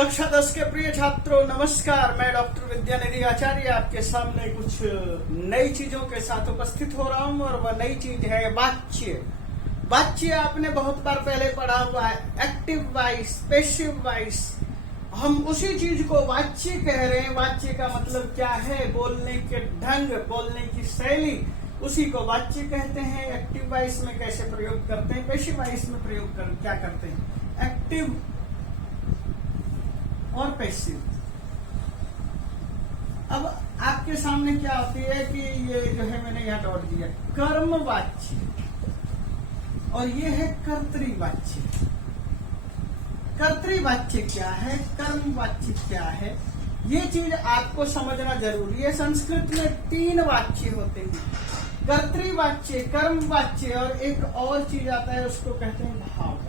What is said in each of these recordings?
कक्षा 10 के प्रिय छात्रों नमस्कार। मैं डॉक्टर विद्यानिधि आचार्य आपके सामने कुछ नई चीजों के साथ उपस्थित हो रहा हूं और वह नई चीज है वाच्य। वाच्य आपने बहुत बार पहले पढ़ा हुआ है, एक्टिव वॉइस, पैसिव वॉइस। हम उसी चीज को वाच्य कह रहे हैं। वाच्य का मतलब क्या है? बोलने के ढंग, बोलने की शैली, उसी को वाच्य कहते हैं। एक्टिव वॉइस में कैसे प्रयोग करते हैं, पैसिव वॉइस में क्या करते हैं, एक्टिव और पैसिव। अब आपके सामने क्या होती है कि ये जो है मैंने यहाँ डॉट दिया, कर्मवाच्य और ये है कर्तृवाच्य। कर्तृवाच्य क्या है, कर्मवाच्य क्या है, ये चीज आपको समझना जरूरी है। संस्कृत में 3 वाच्य होते हैं, कर्तृवाच्य, कर्मवाच्य और एक और चीज आता है उसको कहते हैं भाववाच्य।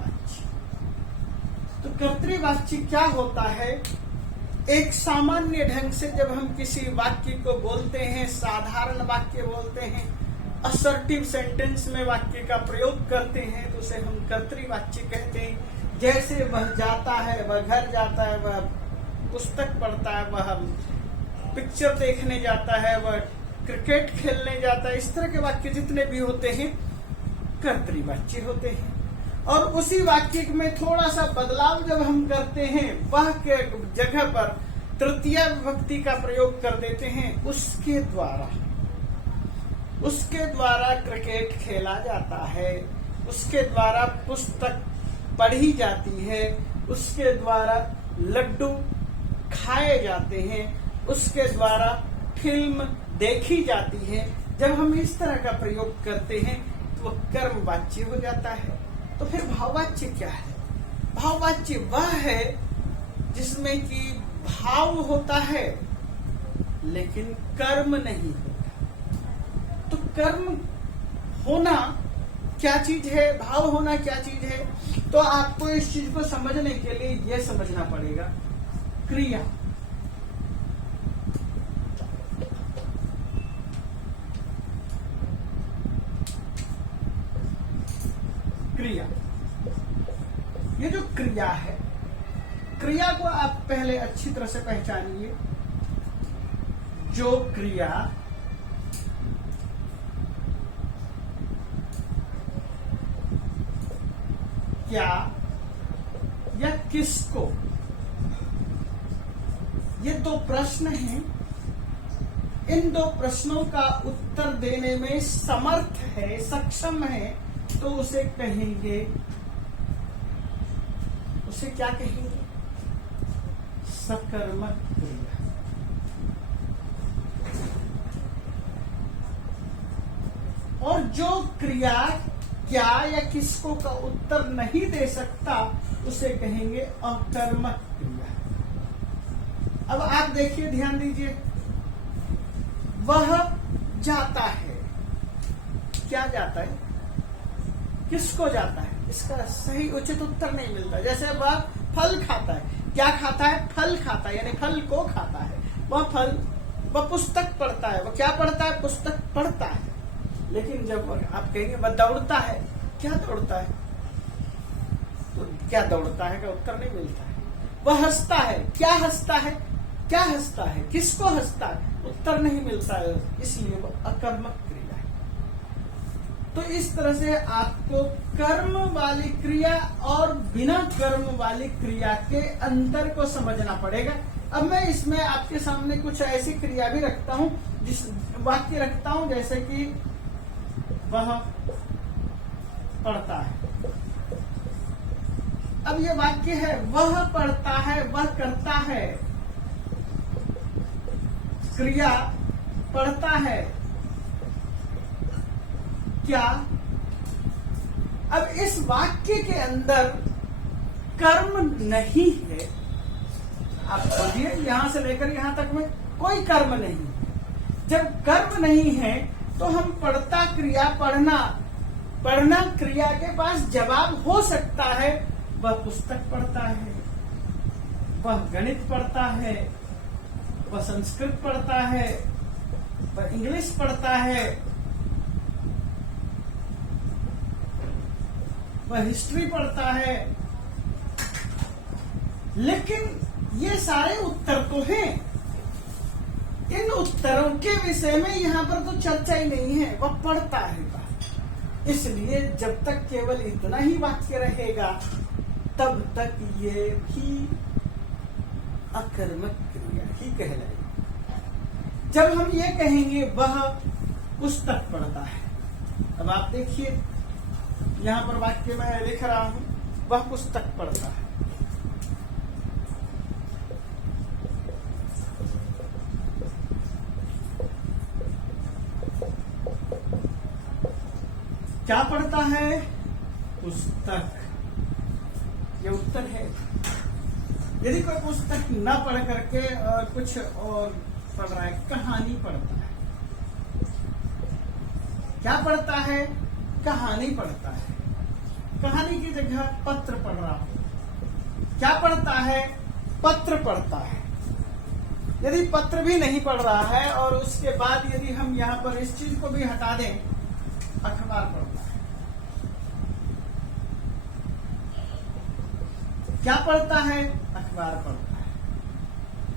तो कर्तृवाच्य क्या होता है? एक सामान्य ढंग से जब हम किसी वाक्य को बोलते हैं, साधारण वाक्य बोलते हैं, असर्टिव सेंटेंस में वाक्य का प्रयोग करते हैं, तो उसे हम कर्तृवाच्य कहते हैं। जैसे वह जाता है, वह घर जाता है, वह पुस्तक पढ़ता है, वह पिक्चर देखने जाता है, वह क्रिकेट खेलने जाता है, इस तरह के वाक्य जितने भी होते हैं कर्तृवाच्य होते हैं। और उसी वाक्य में थोड़ा सा बदलाव जब हम करते हैं, वह के जगह पर तृतीय विभक्ति का प्रयोग कर देते हैं। उसके द्वारा क्रिकेट खेला जाता है, उसके द्वारा पुस्तक पढ़ी जाती है, उसके द्वारा लड्डू खाए जाते हैं, उसके द्वारा फिल्म देखी जाती है। जब हम इस तरह का प्रयोग करते हैं तो वह कर्मवाच्य हो जाता है। तो फिर भाववाच्य क्या है? भाववाच्य वह है जिसमें कि भाव होता है लेकिन कर्म नहीं होता। तो कर्म होना क्या चीज है, भाव होना क्या चीज है? तो आपको इस चीज को समझने के लिए यह समझना पड़ेगा, क्रिया। क्रिया, ये जो क्रिया है, क्रिया को आप पहले अच्छी तरह से पहचानिए। जो क्रिया क्या या किसको, ये 2 प्रश्न हैं। इन 2 प्रश्नों का उत्तर देने में समर्थ है, सक्षम है, तो उसे कहेंगे, उसे क्या कहेंगे? सकर्मक क्रिया। और जो क्रिया क्या या किसको का उत्तर नहीं दे सकता उसे कहेंगे अकर्मक क्रिया। अब आप देखिए, ध्यान दीजिए, वह जाता है, क्या जाता है, किसको जाता है, इसका सही उचित उत्तर नहीं मिलता। जैसे वह फल खाता है, क्या खाता है, फल खाता है, यानी फल को खाता है। वह पुस्तक पढ़ता है, वह क्या पढ़ता है, पुस्तक पढ़ता है। लेकिन जब आप कहेंगे वह दौड़ता है, क्या दौड़ता है, तो क्या दौड़ता है का उत्तर नहीं मिलता है। वह हंसता है, क्या हंसता है, क्या हंसता है, किसको हंसता है, उत्तर नहीं मिलता है, इसलिए वह अकर्मक क्रिया है। तो इस तरह से आपको कर्म वाली क्रिया और बिना कर्म वाली क्रिया के अंतर को समझना पड़ेगा। अब मैं इसमें आपके सामने कुछ ऐसी क्रिया भी रखता हूं, जिस वाक्य रखता हूं जैसे कि वह पढ़ता है। अब ये वाक्य है, वह पढ़ता है, वह करता है, क्रिया पढ़ता है, क्या? अब इस वाक्य के अंदर कर्म नहीं है। आप बोलिए, यहां से लेकर यहां तक में कोई कर्म नहीं। जब कर्म नहीं है तो हम पढ़ता क्रिया, पढ़ना क्रिया के पास जवाब हो सकता है। वह पुस्तक पढ़ता है, वह गणित पढ़ता है, वह संस्कृत पढ़ता है, वह इंग्लिश पढ़ता है, वह हिस्ट्री पढ़ता है। लेकिन ये सारे उत्तर तो हैं। इन उत्तरों के विषय में यहाँ पर तो चर्चा ही नहीं है, वह पढ़ता है बात। इसलिए जब तक केवल इतना ही वाक्य रहेगा तब तक ये भी अकर्मक क्रिया ही कहलाएगी। जब हम ये कहेंगे वह पुस्तक पढ़ता है, अब आप देखिए यहाँ पर वाक्य में लिख रहा हूं, वह पुस्तक पढ़ता है। क्या पढ़ता है? पुस्तक। ये उत्तर है। यदि कोई पुस्तक न पढ़ करके और कुछ और पढ़ रहा है, कहानी पढ़ता है। क्या पढ़ता है? कहानी पढ़ता है। कहानी की जगह पत्र पढ़ रहा हूं। क्या पढ़ता है? पत्र पढ़ता है। यदि पत्र भी नहीं पढ़ रहा है और उसके बाद यदि हम यहाँ पर इस चीज को भी हटा दें, अखबार पढ़ता है। क्या पढ़ता है? अखबार पढ़ता है।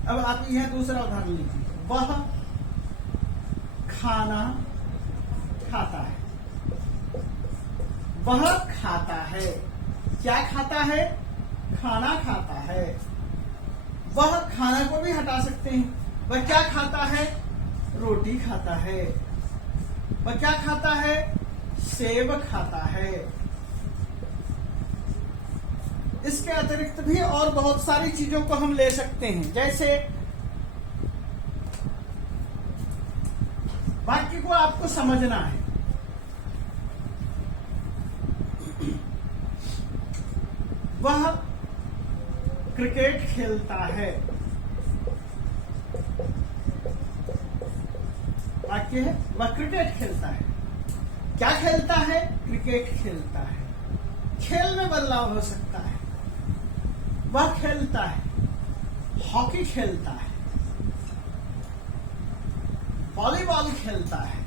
अब आप यह दूसरा उदाहरण लिखिए, वह खाना खाता है। वह खाता है। क्या खाता है? खाना खाता है। वह खाना को भी हटा सकते हैं। वह क्या खाता है? रोटी खाता है। वह क्या खाता है? सेब खाता है। इसके अतिरिक्त भी और बहुत सारी चीजों को हम ले सकते हैं। जैसे वाक्य को आपको समझना है। वह क्रिकेट खेलता है। वाक्य है वह क्रिकेट खेलता है। क्या खेलता है? क्रिकेट खेलता है। खेल में बदलाव हो सकता है। वह खेलता है, हॉकी खेलता है, वॉलीबॉल खेलता है,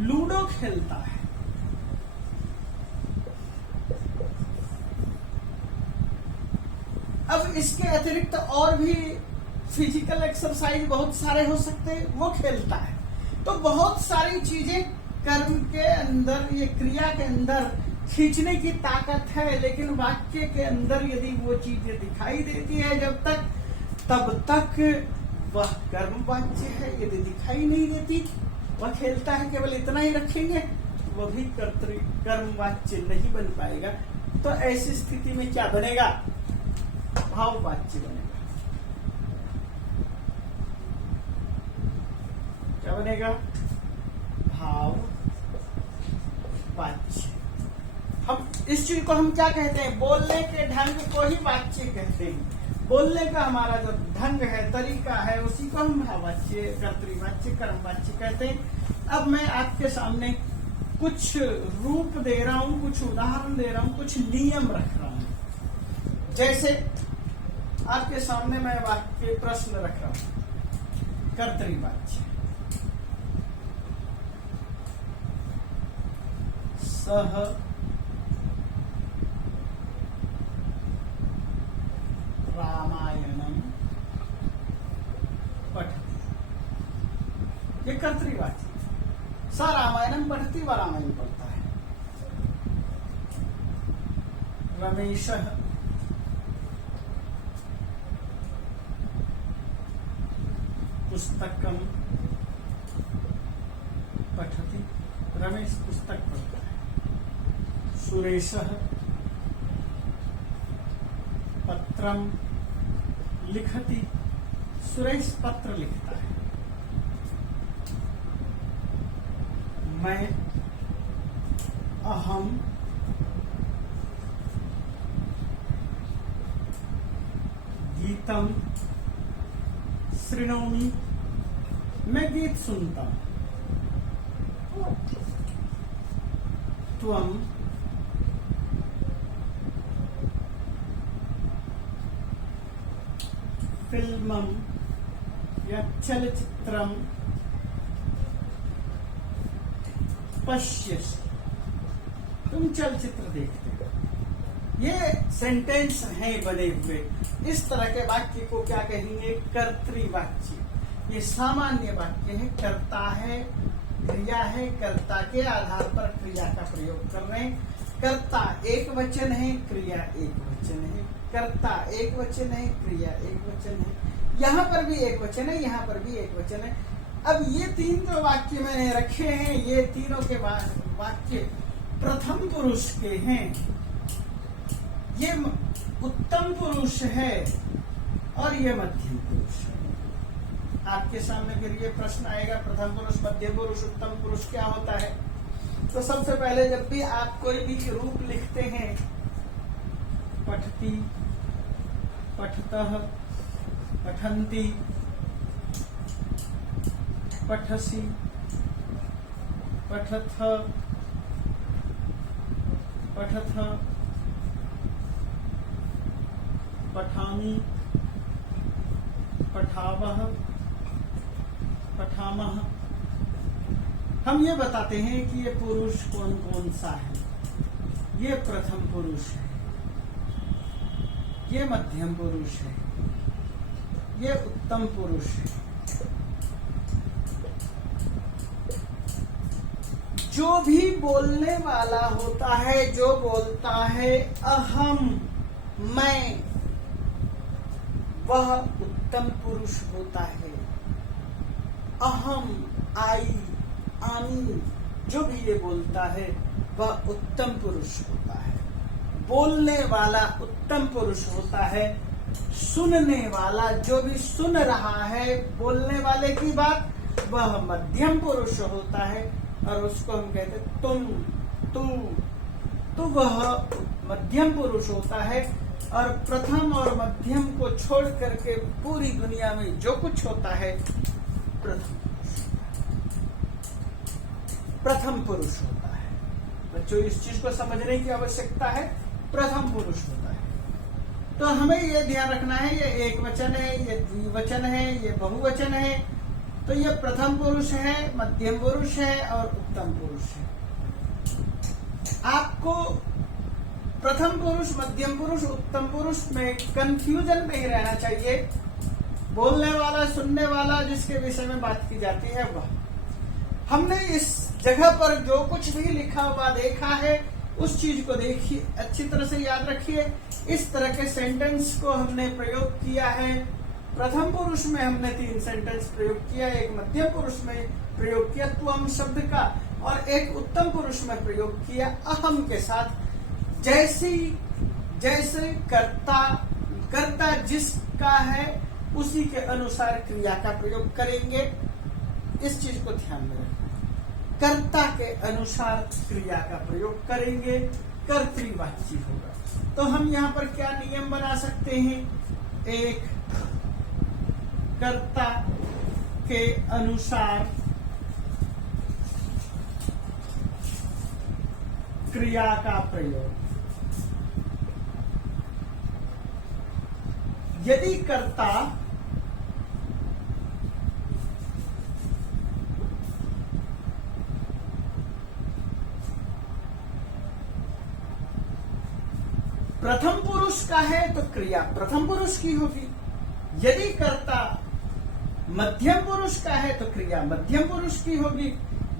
लूडो खेलता है। अब इसके अतिरिक्त और भी फिजिकल एक्सरसाइज बहुत सारे हो सकते हैं, वो खेलता है। तो बहुत सारी चीजें कर्म के अंदर, ये क्रिया के अंदर खींचने की ताकत है, लेकिन वाक्य के अंदर यदि वो चीजें दिखाई देती है जब तक, तब तक वह कर्म वाच्य है। यदि दिखाई नहीं देती, वह खेलता है, केवल इतना ही रखेंगे, वह भी कर्म वाच्य नहीं बन पाएगा। तो ऐसी स्थिति में क्या बनेगा? भाव वाच्य बनेगा। क्या बनेगा? भाव वाच्य। हम इस चीज को हम क्या कहते हैं? बोलने के ढंग को ही वाच्य कहते हैं। बोलने का हमारा जो ढंग है, तरीका है, उसी को हम भाववाच्य, कर्तृवाच्य, कर्मवाच्य कहते हैं। अब मैं आपके सामने कुछ रूप दे रहा हूं, कुछ उदाहरण दे रहा हूं, कुछ नियम रख रहा हूं। जैसे आपके सामने मैं वाक्य प्रश्न रख रहा हूं। कर्तृवाच्य, सह रामायणम पठति। ये कर्तृवाच्य। स रामायणम पठति, व रामायण पढ़ता है। रमेशः पुस्तकम पठति, रमेश पुस्तक पढ़ता है। सुरेशः पत्रम लिखति, सुरेश पत्र लिखता है। मैं अहम गीतम शृणोमि, मैं गीत सुनता हूं। त्वम फिल्मम या चलचित्रम पश्यसि, तुम चलचित्र देखते हो। ये सेंटेंस हैं बने हुए। इस तरह के वाक्य को क्या कहेंगे? कर्तृवाच्य। ये सामान्य वाक्य है। कर्ता है, क्रिया है, कर्ता के आधार पर क्रिया का प्रयोग कर रहे हैं। कर्ता एक वचन है, क्रिया एक वचन है। कर्ता एक वचन है, क्रिया एक वचन है। यहाँ पर भी एक वचन है, यहाँ पर भी एक वचन है। अब ये तीन जो वाक्य मैंने रखे हैं, ये तीनों के वाक्य प्रथम पुरुष के हैं। ये उत्तम पुरुष है और ये मध्यम पुरुष है। आपके सामने फिर ये प्रश्न आएगा, प्रथम पुरुष, मध्यम पुरुष, उत्तम पुरुष क्या होता है? तो सबसे पहले जब भी आप कोई भी रूप लिखते हैं, पठती, पठतः, पठन्ति, पठसि, पठथ, पठथ, पठामि, पठावः, पठामः। हम ये बताते हैं कि ये पुरुष कौन कौन सा है। ये प्रथम पुरुष है, ये मध्यम पुरुष है, ये उत्तम पुरुष है। जो भी बोलने वाला होता है, जो बोलता है अहम, मैं, वह उत्तम पुरुष होता है। अहम, आई, आमी, जो भी ये बोलता है वह उत्तम पुरुष होता है। बोलने वाला उत्तम पुरुष होता है। सुनने वाला, जो भी सुन रहा है बोलने वाले की बात, वह मध्यम पुरुष होता है और उसको हम कहते हैं तुम, तू, तो वह मध्यम पुरुष होता है। और प्रथम और मध्यम को छोड़ करके पूरी दुनिया में जो कुछ होता है प्रथम पुरुष होता है। बच्चों, इस चीज को समझने की आवश्यकता है। प्रथम पुरुष होता है। तो हमें यह ध्यान रखना है, ये एक वचन है, ये द्विवचन है, ये बहुवचन है। तो ये प्रथम पुरुष है, मध्यम पुरुष है और उत्तम पुरुष है। आपको प्रथम पुरुष, मध्यम पुरुष, उत्तम पुरुष में कंफ्यूजन नहीं रहना चाहिए। बोलने वाला, सुनने वाला, जिसके विषय में बात की जाती है वह। हमने इस जगह पर जो कुछ भी लिखा हुआ देखा है, उस चीज को देखिए, अच्छी तरह से याद रखिए। इस तरह के सेंटेंस को हमने प्रयोग किया है। प्रथम पुरुष में हमने 3 सेंटेंस प्रयोग किया, एक मध्यम पुरुष में प्रयोग किया त्वम शब्द का, और एक उत्तम पुरुष में प्रयोग किया अहम के साथ। जैसे कर्ता जिसका है उसी के अनुसार क्रिया का प्रयोग करेंगे। इस चीज को ध्यान में रखना है। कर्ता के अनुसार क्रिया का प्रयोग करेंगे, कर्तृवाची होगा। तो हम यहाँ पर क्या नियम बना सकते हैं? एक, कर्ता के अनुसार क्रिया का प्रयोग। यदि कर्ता प्रथम पुरुष का है तो क्रिया प्रथम पुरुष की होगी। यदि कर्ता मध्यम पुरुष का है तो क्रिया मध्यम पुरुष की होगी।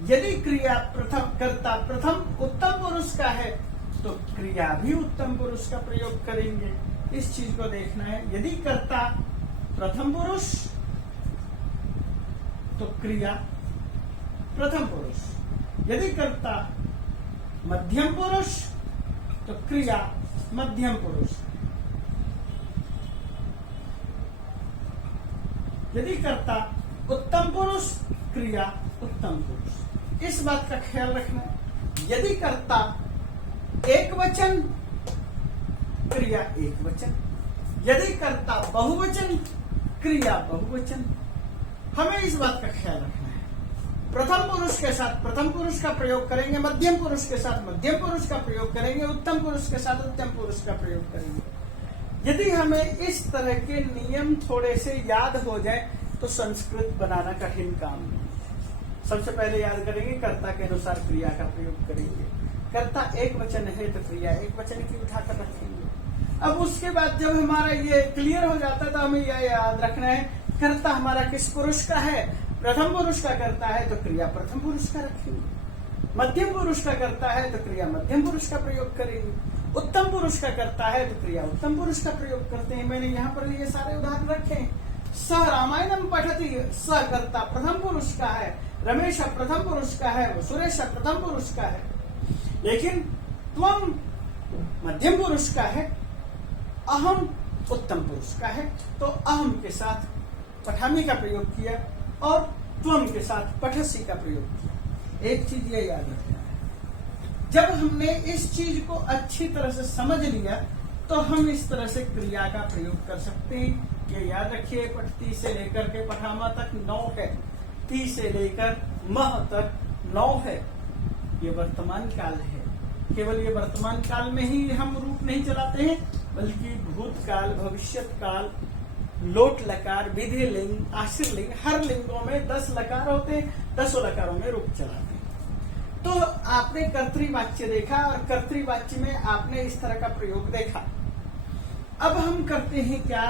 यदि कर्ता प्रथम उत्तम पुरुष का है तो क्रिया भी उत्तम पुरुष का प्रयोग करेंगे। इस चीज को देखना है। यदि कर्ता प्रथम पुरुष तो क्रिया प्रथम पुरुष, यदि कर्ता मध्यम पुरुष तो क्रिया मध्यम पुरुष, यदि कर्ता उत्तम पुरुष क्रिया उत्तम पुरुष। इस बात का ख्याल रखना। यदि कर्ता एक वचन क्रिया एक वचन, यदि कर्ता बहुवचन क्रिया बहुवचन। हमें इस बात का ख्याल रखना है। प्रथम पुरुष के साथ प्रथम पुरुष का प्रयोग करेंगे, मध्यम पुरुष के साथ मध्यम पुरुष का प्रयोग करेंगे, उत्तम पुरुष के साथ उत्तम पुरुष का प्रयोग करेंगे। यदि हमें इस तरह के नियम थोड़े से याद हो जाए तो संस्कृत बनाना कठिन काम नहीं है। सबसे पहले याद करेंगे कर्ता के अनुसार क्रिया का प्रयोग करेंगे। कर्ता एक वचन है तो क्रिया एक वचन की उठाकर रखेंगे। अब उसके बाद जब हमारा ये क्लियर हो जाता है तो हमें यह याद रखना है कर्ता हमारा किस पुरुष का है। प्रथम पुरुष का करता है तो क्रिया प्रथम पुरुष का रखेंगे। मध्यम पुरुष का करता है तो क्रिया मध्यम पुरुष का प्रयोग करेंगे। उत्तम पुरुष का करता है तो क्रिया उत्तम पुरुष का प्रयोग करते हैं। मैंने यहाँ पर ये सारे उदाहरण रखे हैं। स रामायणम पठति, स कर्ता प्रथम पुरुष का है, रमेश प्रथम पुरुष का है, सुरेश प्रथम पुरुष का है। लेकिन त्वम मध्यम पुरुष का है, अहम उत्तम पुरुष का है, तो अहम के साथ पठामी का प्रयोग किया और त्वम के साथ पठसी का प्रयोग किया। एक चीज ये याद रखना है, जब हमने इस चीज को अच्छी तरह से समझ लिया तो हम इस तरह से क्रिया का प्रयोग कर सकते हैं। ये याद रखिए, पठती से लेकर के पठामा तक 9 है, ती से लेकर मह तक 9 है। ये वर्तमान काल है। केवल ये वर्तमान काल में ही हम रूप नहीं चलाते हैं, बल्कि भूतकाल, भविष्यत काल, लोट लकार, विधि लिंग, आश्रय लिंग, हर लिंगों में 10 लकार होते हैं, 10 लकारों में रूप चलाते हैं। तो आपने कर्तृवाच्य देखा और कर्तृवाच्य में आपने इस तरह का प्रयोग देखा। अब हम करते हैं क्या,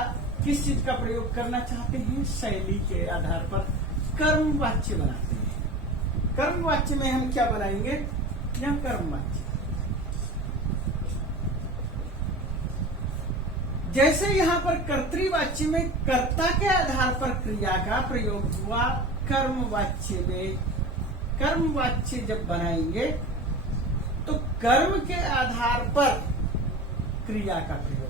किस चीज का प्रयोग करना चाहते हैं, शैली के आधार पर कर्मवाच्य बनाते हैं। कर्मवाच्य में हम क्या बनाएंगे, या कर्मवाच्य। जैसे यहाँ पर कर्तृवाच्य में कर्ता के आधार पर क्रिया का प्रयोग हुआ, कर्मवाच्य में कर्मवाच्य जब बनाएंगे तो कर्म के आधार पर क्रिया का प्रयोग।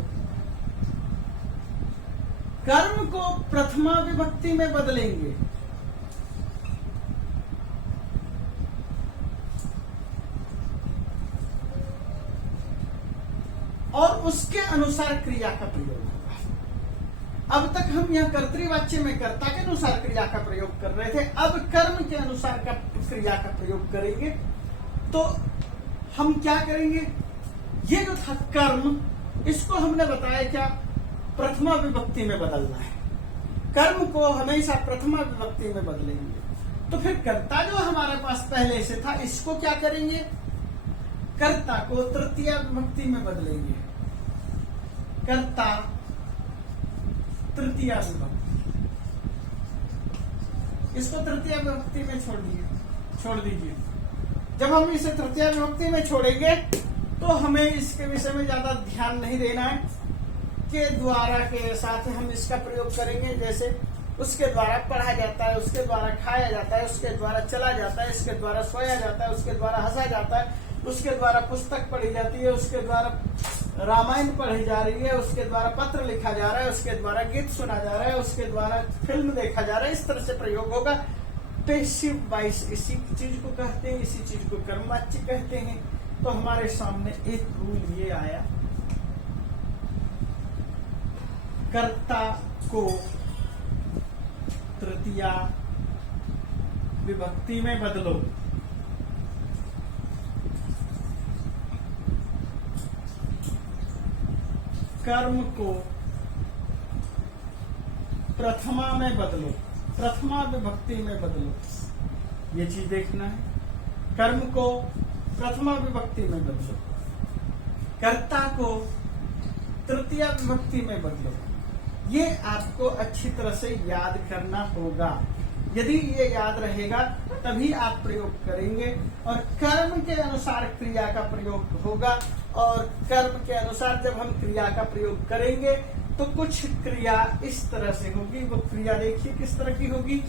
कर्म को प्रथमा विभक्ति में बदलेंगे, और उसके अनुसार क्रिया का प्रयोग होगा। अब तक हम यह कर्तृवाच्य में कर्ता के अनुसार क्रिया का प्रयोग कर रहे थे, अब कर्म के अनुसार का क्रिया का प्रयोग करेंगे। तो हम क्या करेंगे, ये जो था कर्म, इसको हमने बताया क्या, प्रथमा विभक्ति में बदलना है। कर्म को हमेशा प्रथमा विभक्ति में बदलेंगे। तो फिर कर्ता जो हमारे पास पहले से था, इसको क्या करेंगे, कर्ता को तृतीया विभक्ति में बदलेंगे। कर्ता तृतीया विभक्ति, इसको तृतीया विभक्ति में छोड़ दीजिए। जब हम इसे तृतीया विभक्ति में छोड़ेंगे तो हमें इसके विषय में ज्यादा ध्यान नहीं देना है। के द्वारा के साथ हम इसका प्रयोग करेंगे, जैसे उसके द्वारा पढ़ा जाता है, उसके द्वारा खाया जाता है, उसके द्वारा चला जाता है, इसके द्वारा सोया जाता है, उसके द्वारा हंसा जाता है, उसके द्वारा पुस्तक पढ़ी जाती है, उसके द्वारा रामायण पढ़ी जा रही है, उसके द्वारा पत्र लिखा जा रहा है, उसके द्वारा गीत सुना जा रहा है, उसके द्वारा फिल्म देखा जा रहा है। इस तरह से प्रयोग होगा। पैसिव वॉइस इसी चीज को कहते हैं, इसी चीज को कर्मवाच्य कहते हैं। तो हमारे सामने एक रूल ये आया, कर्ता को तृतीया विभक्ति में बदलो। कर्म को प्रथमा में बदलो, प्रथमा विभक्ति में बदलो। ये चीज देखना है। कर्म को प्रथमा विभक्ति में बदलो, कर्ता को तृतीया विभक्ति में बदलो। ये आपको अच्छी तरह से याद करना होगा। यदि ये याद रहेगा तभी आप प्रयोग करेंगे, और कर्म के अनुसार क्रिया का प्रयोग होगा। और कर्म के अनुसार जब हम क्रिया का प्रयोग करेंगे तो कुछ क्रिया इस तरह से होगी। वो क्रिया देखिए किस तरह की होगी।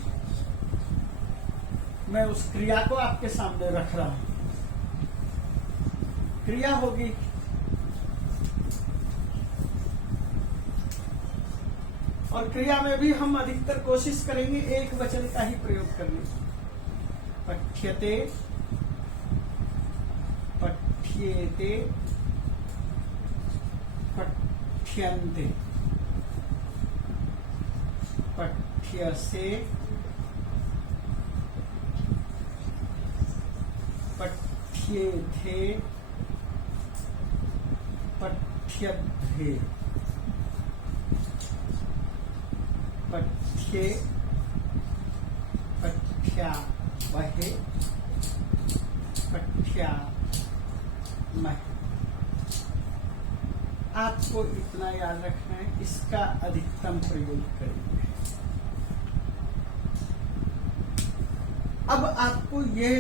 मैं उस क्रिया को आपके सामने रख रहा हूं। क्रिया होगी और क्रिया में भी हम अधिकतर कोशिश करेंगे एक वचन का ही प्रयोग करने की। पठ्यते, पठ्येते, पठ्यन्ते, पठ्यसे, पठ्येथे, पठ्यध्वे, पठ्ये, पठ्या, वहे पठ्यामहे। आपको इतना याद रखना है, इसका अधिकतम प्रयोग करेंगे। अब आपको ये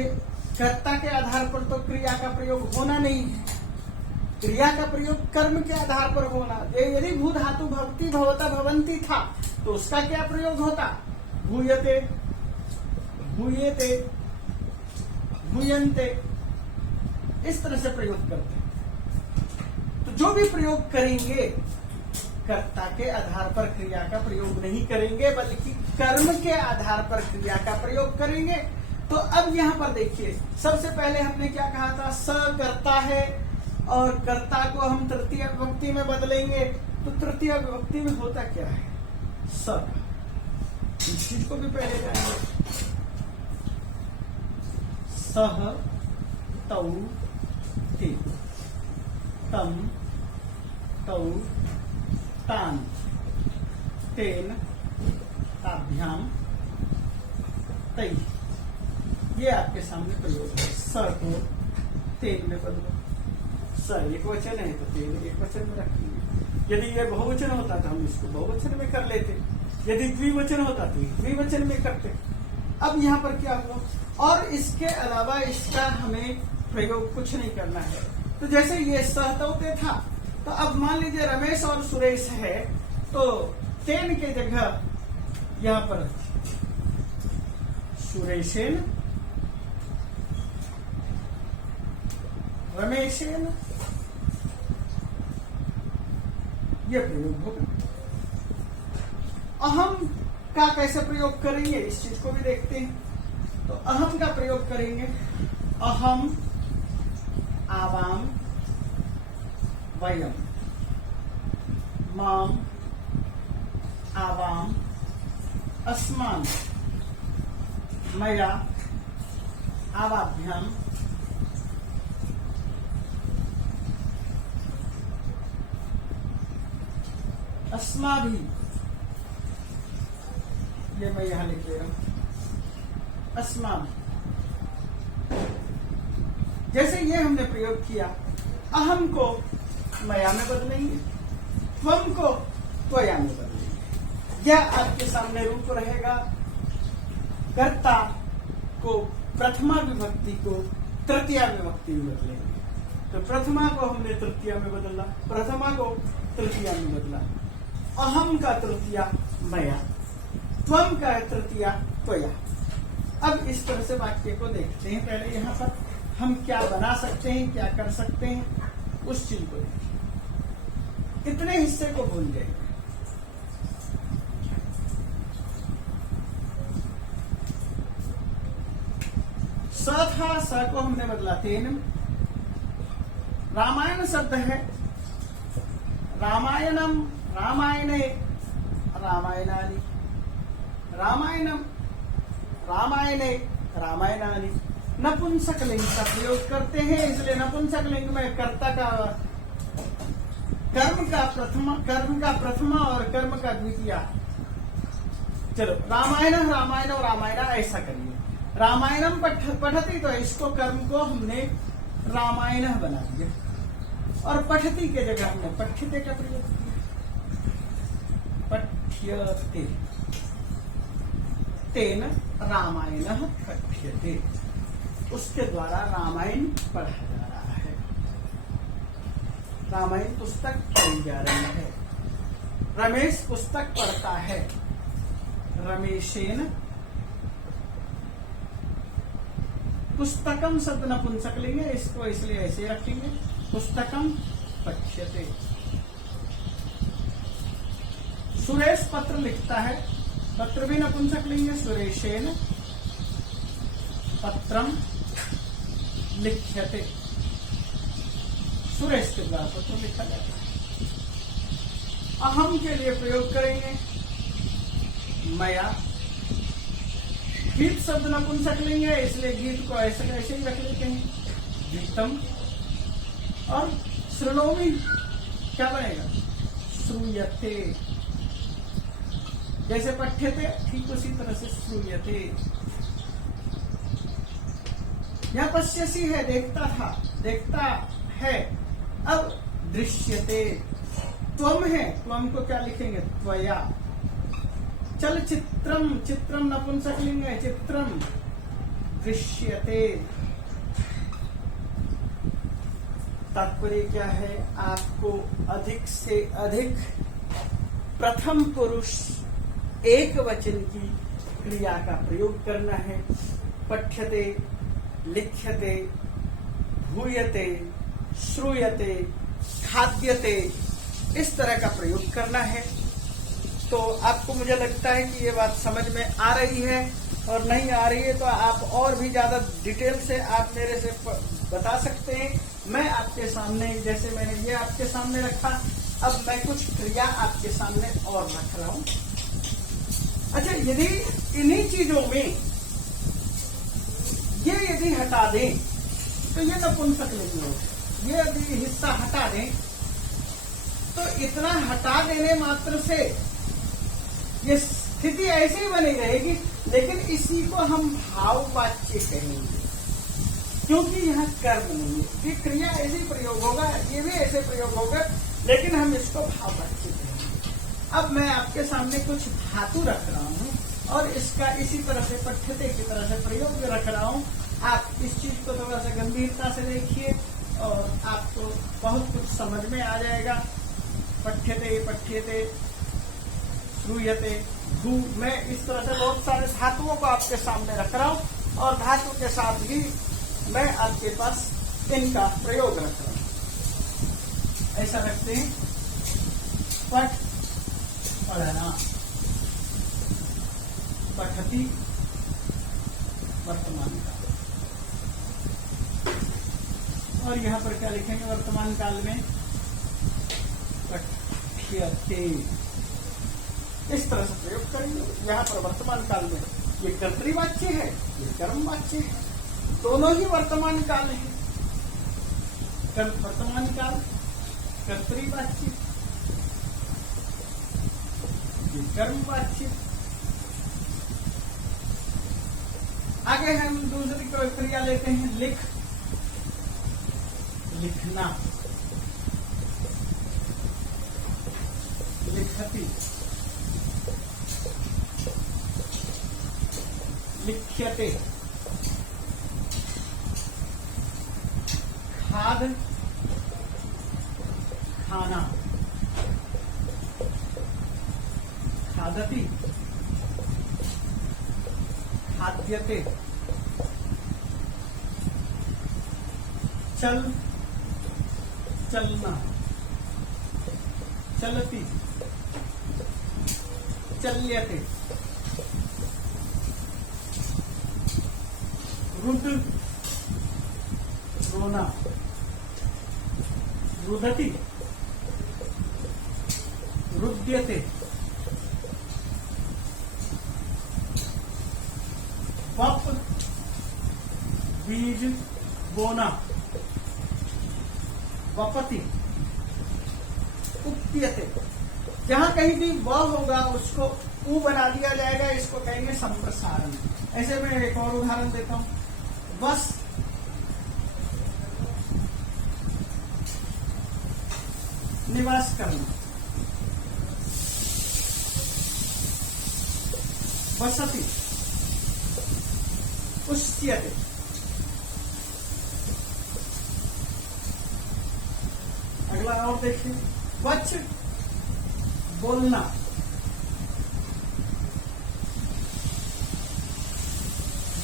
कर्ता के आधार पर तो क्रिया का प्रयोग होना नहीं है, क्रिया का प्रयोग कर्म के आधार पर होना। यदि भू धातु भवति भवता भवंती था तो उसका क्या प्रयोग होता? भूयते, भूयेते, भूयन्ते, इस तरह से प्रयोग करते हैं। तो जो भी प्रयोग करेंगे कर्ता के आधार पर क्रिया का प्रयोग नहीं करेंगे, बल्कि कर्म के आधार पर क्रिया का प्रयोग करेंगे। तो अब यहाँ पर देखिए, सबसे पहले हमने क्या कहा था? स कर्ता है और कर्ता को हम तृतीय विभक्ति में बदलेंगे। तो तृतीय विभक्ति में होता क्या है? स। इस चीज को भी पहले जानेंगे। सह तौ ते, तम तौ तान, तेन ताभ्याम तै। ये आपके सामने प्रयोग है। स को तेन में बदलो। स एक वचन है तो तेन एक वचन में रखेंगे। यदि ये बहुवचन होता तो हम इसको बहुवचन में कर लेते, यदि द्विवचन होता तो द्विवचन में करते। अब यहाँ पर क्या हुआ? और इसके अलावा इसका हमें प्रयोग कुछ नहीं करना है। तो जैसे ये सहतौते था, तो अब मान लीजिए रमेश और सुरेश है, तो तेन के जगह यहाँ पर सुरेशेन, रमेशेन, ये प्रयोग होगा। अहम का कैसे प्रयोग करेंगे, इस चीज को भी देखते हैं। तो अहम का प्रयोग करेंगे। अहम, आवाम, वयम, माम, आवाम, अस्मान्, मया, आवाभ्याम, अस्माभिः, ये मैं यहां लिख दे रहा हूं, अस्माभिः। जैसे ये हमने प्रयोग किया, अहम को मया में बदलेंगे, त्वम को त्वया में बदलेंगे। यह आपके सामने रूप रहेगा। कर्ता को प्रथमा विभक्ति को तृतीया विभक्ति में बदलेंगे। तो प्रथमा को हमने तृतीया में बदला, प्रथमा को तृतीया में बदला। अहम का तृतीया मया, त्वम का तृतीया त्वया। अब इस तरह से वाक्य को देखते हैं। पहले यहाँ पर हम क्या बना सकते हैं, क्या कर सकते हैं, उस चीज को देखिए। इतने हिस्से को भूल जाइए। स था, स को हमने बदला तेन। रामायण शब्द है, रामायणम, रामायणे, रामायणानि, रामायणम, रामायणे, रामायणानि। नपुंसक लिंग का प्रयोग करते हैं, इसलिए नपुंसक लिंग में कर्ता का कर्म का प्रथमा और कर्म का द्वितीया। चलो रामायण, रामायण और रामायण ऐसा करिए। रामायणम पठती, तो इसको कर्म को हमने रामायण बना दिया और पठती के जगह हमने पठ्यते का प्रयोग किया। पठ्यते, तेन रामायण पठ्यते, उसके द्वारा रामायण पढ़ा जा रहा है। रामायण पुस्तक पढ़ी जा रही है। रमेश पुस्तक पढ़ता है। रमेशेन, पुस्तकम शब्द नपुंसक लेंगे, इसको इसलिए ऐसे रखेंगे। पुस्तकम पठ्यते। सुरेश पत्र लिखता है, पत्र भी नपुंसक लेंगे। सुरेशेन पत्रम लिख्यते, सुरेश के द्वारा पत्र लिखा जाता है। अहम के लिए प्रयोग करेंगे मया। गीत शब्द नपुंसक लेंगे, इसलिए गीत को ऐसे ऐसे ही रख लेते हैं, गीतम। और श्रृणोमि क्या बनेगा? श्रूयते। जैसे पठ्यते, ठीक उसी तरह से श्रूयते। यहाँ पश्यसी है, देखता था, देखता है। अब दृश्यते, त्वम है, त्वम को क्या लिखेंगे? त्वया। चल चित्रम, चित्रम नपुंसकलिंग है, चित्रम दृश्यते। तात्पर्य क्या है? आपको अधिक से अधिक प्रथम पुरुष एक वचन की क्रिया का प्रयोग करना है। पठ्यते, लिख्यते, भूयते, श्रूयते, खाद्यते, इस तरह का प्रयोग करना है। तो आपको, मुझे लगता है कि ये बात समझ में आ रही है, और नहीं आ रही है तो आप और भी ज्यादा डिटेल से आप मेरे से बता सकते हैं। मैं आपके सामने, जैसे मैंने ये आपके सामने रखा, अब मैं कुछ क्रिया आपके सामने और रख रहा हूं। अच्छा, यदि इन्हीं चीजों में ये यदि हटा दें तो ये नपुंसकलिंग हो, ये यदि हिस्सा हटा दें तो इतना हटा देने मात्र से ये स्थिति ऐसे ही बनी रहेगी, लेकिन इसी को हम भाववाच्य कहेंगे, क्योंकि यहाँ कर्म नहीं है। ये क्रिया ऐसे ही प्रयोग होगा, ये भी ऐसे प्रयोग होगा, लेकिन हम इसको भाववाच्य कहेंगे। अब मैं आपके सामने कुछ धातु रख रहा हूँ और इसका इसी तरह से पठ्यते की तरह से प्रयोग रख रहा हूँ। आप इस चीज को थोड़ा सा गंभीरता से देखिए और आपको बहुत कुछ समझ में आ जाएगा। पठ्यते, पठ्यते, श्रूयते, भू, मैं इस तरह से बहुत सारे धातुओं को आपके सामने रख रहा हूँ और धातु के साथ ही मैं आपके पास इनका प्रयोग रख रहा हूँ। ऐसा रखते हैं, पठ, पढ़ना, पठती, वर्तमान काल। और यहाँ पर क्या लिखेंगे? वर्तमान काल में पठ्यते, इस तरह से प्रयोग करेंगे। यहाँ पर वर्तमान काल में ये कर्तृवाच्य है, ये कर्मवाच्य है, दोनों ही वर्तमान काल है। वर्तमान काल कर्तृवाच्य, ये कर्मवाच्य। आगे हम दूसरी क्रिया लेते हैं, लिख, लिखना, लिखती, लिख्यते, खाद, खाना, खादती, खाद्यते, चल, चलना, चलती, चल्यते, रुद, रोना, रुदती, रुद्यते, वप, बीज बोना, वपति, उप्यते। जहां कहीं भी व होगा उसको उ बना दिया जाएगा, इसको कहेंगे संप्रसारण। ऐसे मैं एक और उदाहरण देता हूं, बस, निवास करना, वसति, उच्यते, अगला और देखिए, वच, बोलना,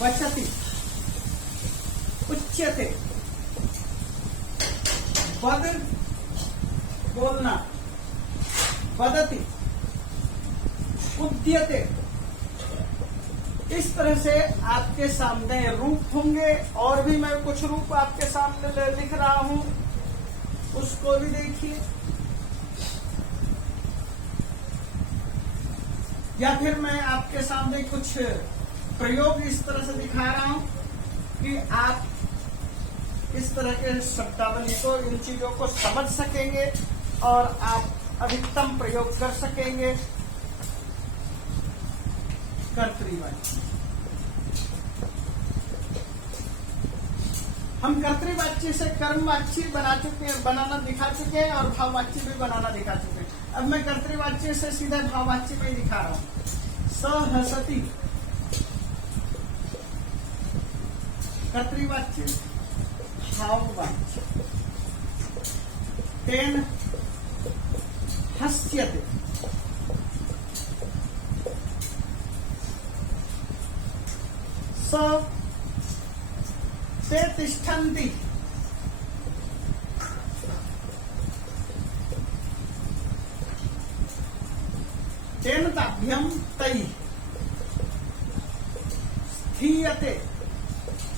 वचति, उच्यते, वद, बोलना, वदति, उद्यते। इस तरह से आपके सामने रूप होंगे, और भी मैं कुछ रूप आपके सामने लिख रहा हूं, उसको भी देखिए। या फिर मैं आपके सामने कुछ प्रयोग इस तरह से दिखा रहा हूं कि आप इस तरह के शब्दावली को, इन चीजों को समझ सकेंगे और आप अधिकतम प्रयोग कर सकेंगे। कर्तृवाच्य, हम कर्तृवाच्य से कर्मवाच्य बनाना दिखा चुके हैं और भाववाच्य भी बनाना दिखा चुके हैं। अब मैं कर्तृवाच्य से सीधा भाववाच्य में ही दिखा रहा हूं। सहसति कर्तृवाच्य, भाववाच्य। तेन हस्यते स ते तिष्ठन्ति तेन ताभ्यं तैः स्थीयते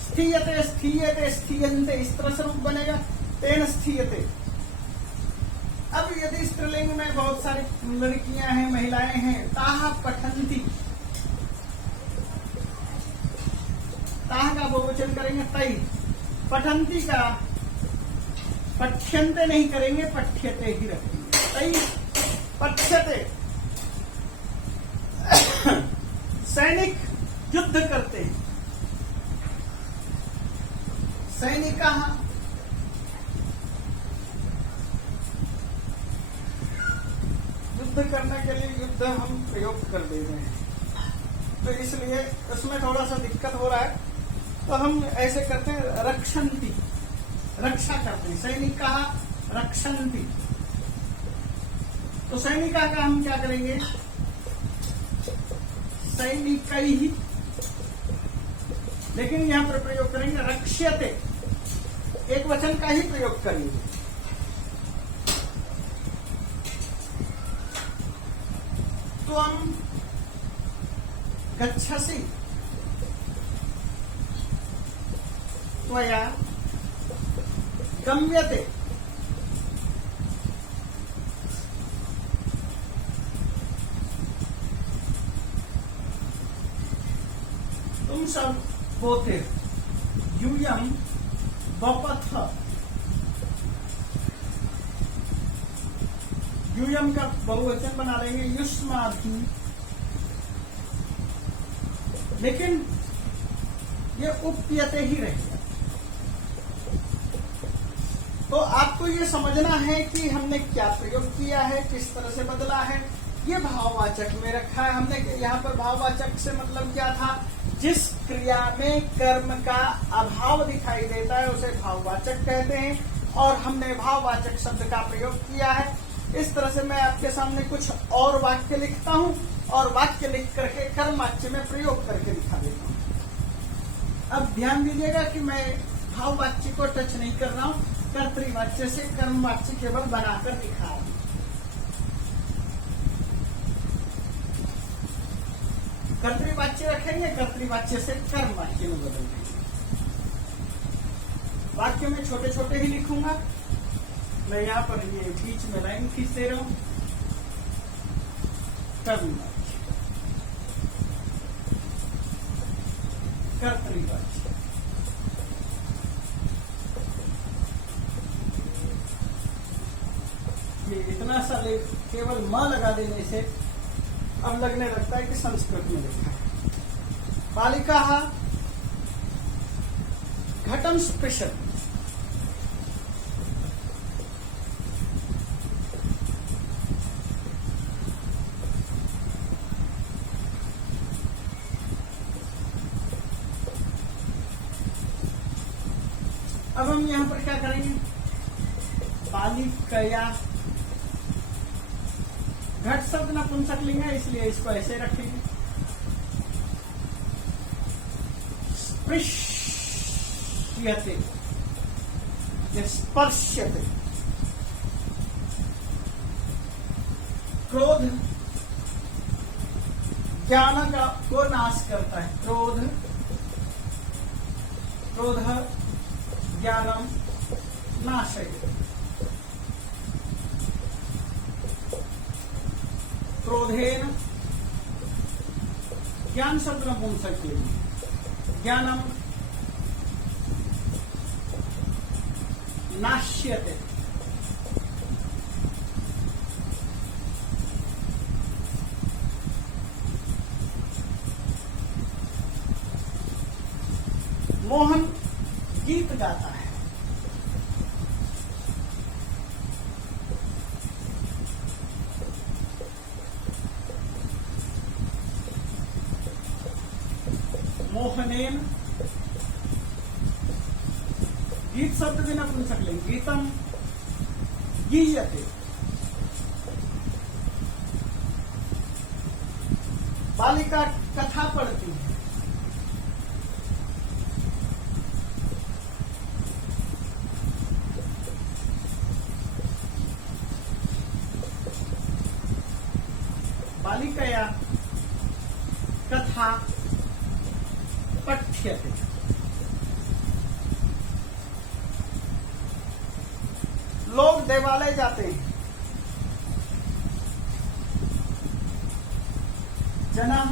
स्थीयते स्थीयते स्थीयन्ते, इस तरह से रूप बनेगा। तेन स्थीयते। अब यदि स्त्रीलिंग में बहुत सारी लड़कियां हैं, महिलाएं हैं, ताहा पठन्ति, ताहा का बहुवचन करेंगे तई, पठन्ति का पठ्यन्ते नहीं करेंगे, पठ्यते ही रखेंगे। तई पठ्यते। सैनिक युद्ध करते हैं। सैनिका युद्ध करने के लिए युद्ध हम प्रयोग कर दे रहे हैं, तो इसलिए उसमें थोड़ा सा दिक्कत हो रहा है, तो हम ऐसे करते हैं रक्षन्ति, रक्षा करते हैं। सैनिका रक्षन्ति, तो सैनिका का हम क्या करेंगे, सैनिकैः, लेकिन यहां पर प्रयोग करेंगे रक्ष्यते, एक वचन का ही प्रयोग करेंगे। त्वं गच्छसि, त्वया गम्यते, तुम सब होते, यूयम वपथ, यूयम का बहुवचन बना लेंगे युष्माभि, लेकिन ये उपयते ही रहेगा। तो आपको ये समझना है कि हमने क्या प्रयोग किया है, किस तरह से बदला है। ये भाववाचक में रखा है हमने। यहाँ पर भाववाचक से मतलब क्या था, जिस क्रिया में कर्म का अभाव दिखाई देता है उसे भाववाचक कहते हैं, और हमने भाववाचक शब्द का प्रयोग किया है। इस तरह से मैं आपके सामने कुछ और वाक्य लिखता हूं और वाक्य लिख करके कर्म वाच्य में प्रयोग करके दिखा देता हूं। अब ध्यान दीजिएगा कि मैं भाववाच्य को टच नहीं कर रहा हूं, कर्तृवाच्य से कर्मवाच्य केवल बनाकर दिखा रहा हूं। कर्तृवाच्य रखेंगे, कर्तृवाच्य से कर्मवाच्य में बदल देंगे। वाक्य में छोटे छोटे ही लिखूंगा। मैं यहाँ पर ये बीच में लाइन खींच दे रहा हूं। कर्मवाच्य, कर्तृवाच्य, ये इतना सा केवल म लगा देने से अब लगने लगता है कि संस्कृत में लिखा है। बालिका घटम स्पृशति, अब हम यहाँ पर क्या करेंगे, बालिकया, घट शब्द नपुंसक लिंग है इसलिए इसको ऐसे रखेंगे। स्पृश्यते, स्पर्श्यते, क्रोध ज्ञान को नाश करता है। क्रोध, क्रोध ज्ञानम नाशयति, क्रोधेन, ज्ञान शब्द नपुंसक लिंग, ज्ञानम नाश्यते, मोहन गीत गाता है। आरोहणेन, गीत शब्द भी नपुंसक लिंग, गीतम गीयते, बालिका कथा पढ़ती है, बालिकया कथा पठ्यते, लोग देवालय जाते हैं, जनाः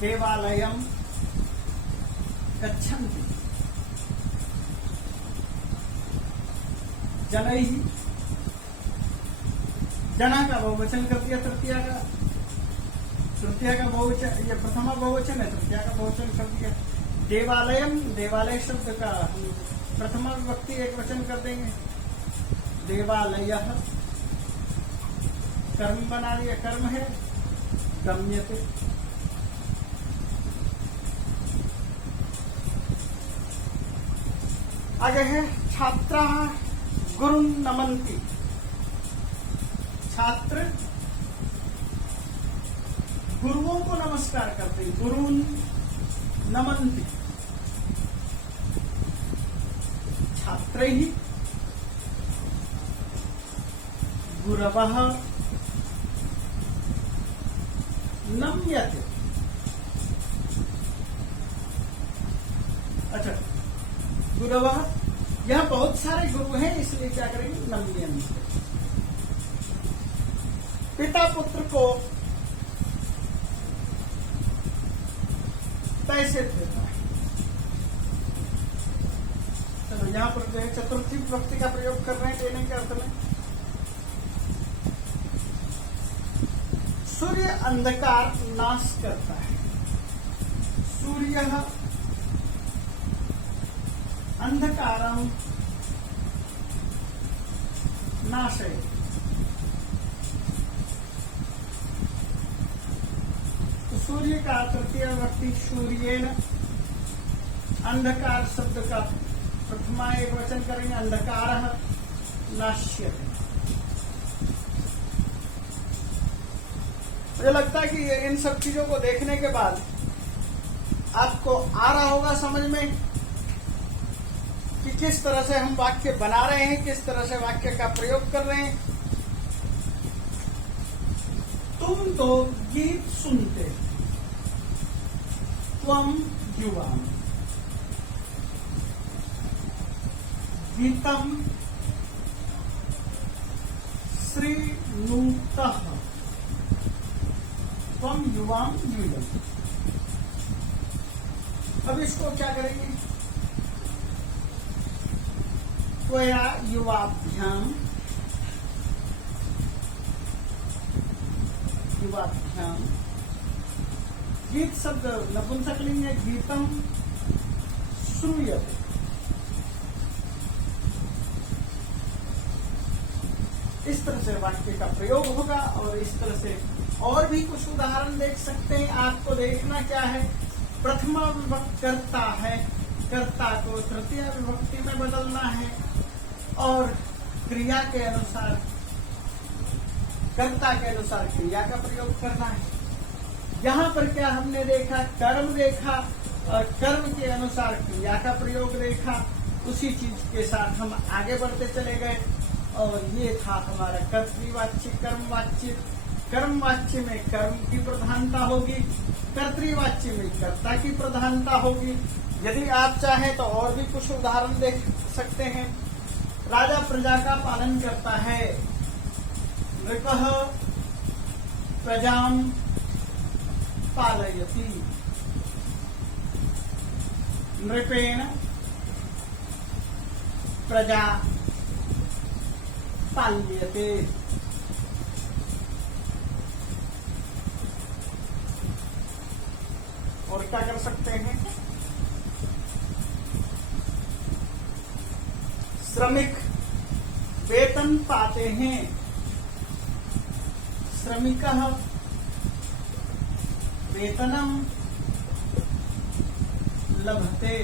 देवालयं गच्छन्ति, जनैः, जना का बहुवचन कर दिया, तृतीया का बहुवचन, ये प्रथमा बहुवचन है, तृतीया का बहुवचन कर दिया। देवालयम, देवालय शब्द का प्रथमा विभक्ति एक वचन कर देंगे, देवालयः कर्म बना दिया, कर्म है, गम्यते, आगे है छात्राः गुरुं नमन्ति, छात्र गुरुओं को नमस्कार करते हैं, गुरुन् नमन्ति, छात्रैः गुरवः नम्यते, अच्छा गुरवः, यहाँ बहुत सारे गुरु हैं इसलिए क्या करेंगे, नम्यन्ते। पिता पुत्र को पैसे देता है, चलो यहाँ पर जो है चतुर्थी विभक्ति का प्रयोग कर रहे हैं देने के अर्थ में। सूर्य अंधकार नाश करता है, सूर्य अंधकारं नाशयति, तो सूर्य का तृतीय विभक्ति सूर्येन, अंधकार शब्द का प्रथमा एक वचन करेंगे, अंधकारः नाश्यते। मुझे लगता है कि इन सब चीजों को देखने के बाद आपको आ रहा होगा समझ में कि किस तरह से हम वाक्य बना रहे हैं, किस तरह से वाक्य का प्रयोग कर रहे हैं। तुम तो गीत सुनते, त्वं युवाम, गीतम श्रीणुतः, त्वं युवाम यूयम्। अब इसको क्या करेंगे, त्वया युवाभ्याम, युवाभ्याम, गीत शब्द नपुंसकलिंग है, गीतम श्रूयते, इस तरह से वाक्य का प्रयोग होगा। और इस तरह से और भी कुछ उदाहरण देख सकते हैं। आपको देखना क्या है, प्रथमा विभक्ति कर्ता है, कर्ता को तृतीय विभक्ति में बदलना है और क्रिया के अनुसार, कर्ता के अनुसार क्रिया का प्रयोग करना है। यहाँ पर क्या हमने देखा, कर्म देखा और कर्म के अनुसार क्रिया का प्रयोग देखा। उसी चीज के साथ हम आगे बढ़ते चले गए और ये था हमारा कर्तृवाच्य कर्मवाच्य। कर्मवाच्य में कर्म की प्रधानता होगी, कर्तृवाच्य में कर्ता की प्रधानता होगी। यदि आप चाहें तो और भी कुछ उदाहरण देख सकते हैं। राजा प्रजा का पालन करता है, नृपः प्रजाम पालयति, नृपेण प्रजा पाल्यते। और क्या कर सकते हैं, श्रमिक वेतन पाते हैं, श्रमिकः वेतनम लभते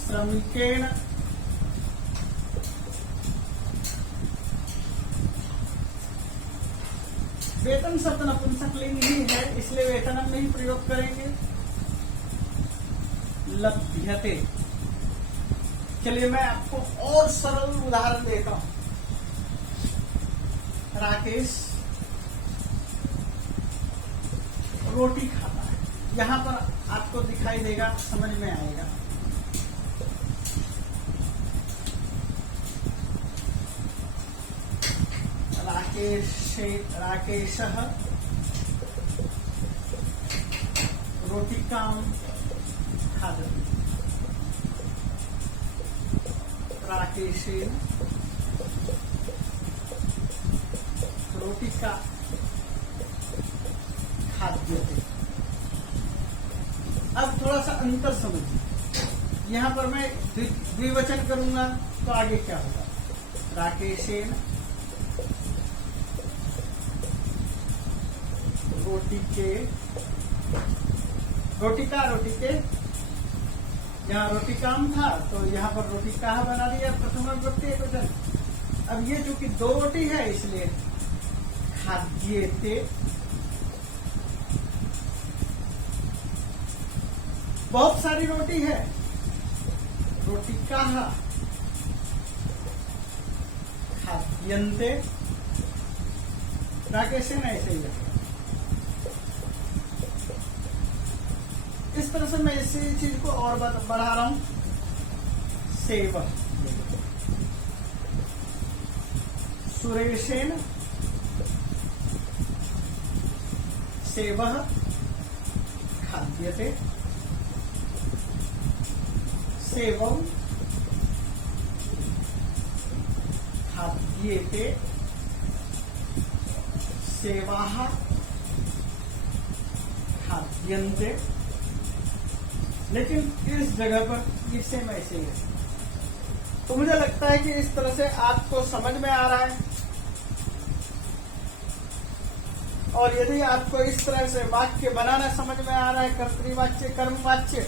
श्रमिकेण वेतन शब्द नपुंसकलिंग ही है, इसलिए वेतनम में ही प्रयोग करेंगे। लभ्यते, चलिए मैं आपको और सरल उदाहरण देता हूं। राकेश रोटी खाता है, यहां पर आपको दिखाई देगा, समझ में आएगा। राकेशः रोटिकां खादति। राकेशेन रोटिका खाद्यते। अब थोड़ा सा अंतर समझिए, यहां पर मैं द्विवचन करूंगा तो आगे क्या होगा? राकेशेन रोटिका रोटिके, यहाँ रोटिकाम था तो यहाँ पर रोटिका बना दिया प्रथम विभक्ति एकवचन। अब ये जो कि दो रोटी है इसलिए खाद्येते। बहुत सारी रोटी है, रोटिका खाद्यन्ते। राकेश ने ऐसे ही रखा। इस तरह से मैं इसी चीज को और बढ़ा रहा हूं। सेवा सुरेशेन सेवः खाद्यते। सेवं खाद्येते। सेवाः खाद्यन्ते। लेकिन इस जगह पर ये सेम ऐसे ही है। तो मुझे लगता है कि इस तरह से आपको समझ में आ रहा है। और यदि आपको इस तरह से वाक्य बनाना समझ में आ रहा है, कर्तृवाच्य कर्मवाच्य,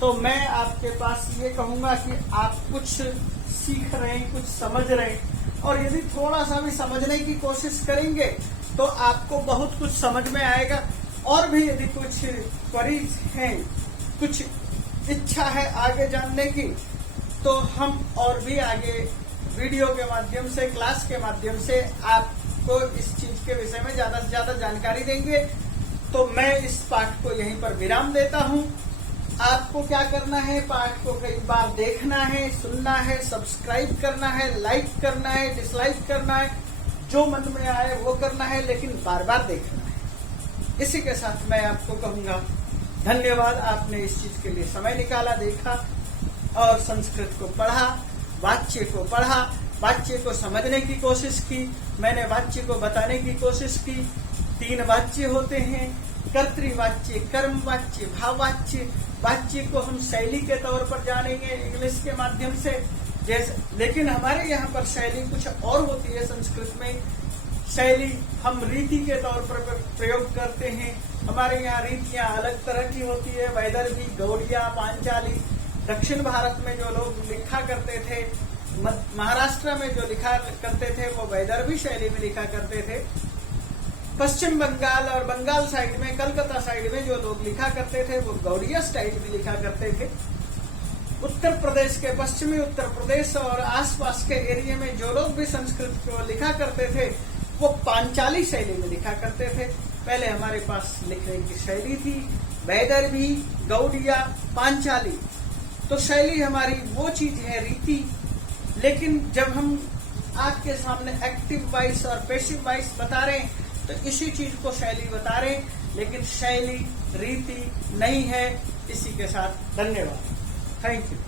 तो मैं आपके पास ये कहूंगा कि आप कुछ सीख रहे हैं, कुछ समझ रहे हैं। और यदि थोड़ा सा भी समझने की कोशिश करेंगे तो आपको बहुत कुछ समझ में आएगा। और भी यदि कुछ क्वेरीज हैं, कुछ इच्छा है आगे जानने की, तो हम और भी आगे वीडियो के माध्यम से, क्लास के माध्यम से आपको इस चीज के विषय में ज्यादा से ज्यादा जानकारी देंगे। तो मैं इस पाठ को यहीं पर विराम देता हूं। आपको क्या करना है? पाठ को कई बार देखना है, सुनना है, सब्सक्राइब करना है, लाइक करना है, डिसलाइक करना है, जो मन में आए वो करना है, लेकिन बार बार देखना है। इसी के साथ मैं आपको कहूंगा धन्यवाद। आपने इस चीज के लिए समय निकाला, देखा और संस्कृत को पढ़ा, वाच्य को पढ़ा, वाच्य को समझने की कोशिश की। मैंने वाच्य को बताने की कोशिश की। 3 वाच्य होते हैं, कर्तृवाच्य, कर्मवाच्य, भाववाच्य। वाच्य को हम शैली के तौर पर जानेंगे इंग्लिश के माध्यम से, जैसे, लेकिन हमारे यहाँ पर शैली कुछ और होती है। संस्कृत में शैली हम रीति के तौर पर प्रयोग करते हैं। हमारे यहाँ रीतियां अलग तरह की होती है, वैदर्भी, गौड़िया, पांचाली। दक्षिण भारत में जो लोग लिखा करते थे, महाराष्ट्र में जो लिखा करते थे, वो वैदर्भी शैली में लिखा करते थे। पश्चिम बंगाल और बंगाल साइड में, कलकत्ता साइड में जो लोग लिखा करते थे, वो गौड़िया स्टाइल में लिखा करते थे। उत्तर प्रदेश के, पश्चिमी उत्तर प्रदेश और आसपास के एरिया में जो लोग भी संस्कृत को लिखा करते थे, वो पांचाली शैली में लिखा करते थे। पहले हमारे पास लिखने की शैली थी वैदर्भी, गौड़िया, पांचाली। तो शैली हमारी वो चीज है, रीति। लेकिन जब हम आपके सामने एक्टिव वॉइस और पैसिव वॉइस बता रहे हैं, तो इसी चीज को शैली बता रहे हैं, लेकिन शैली रीति नहीं है। इसी के साथ धन्यवाद। Thank you.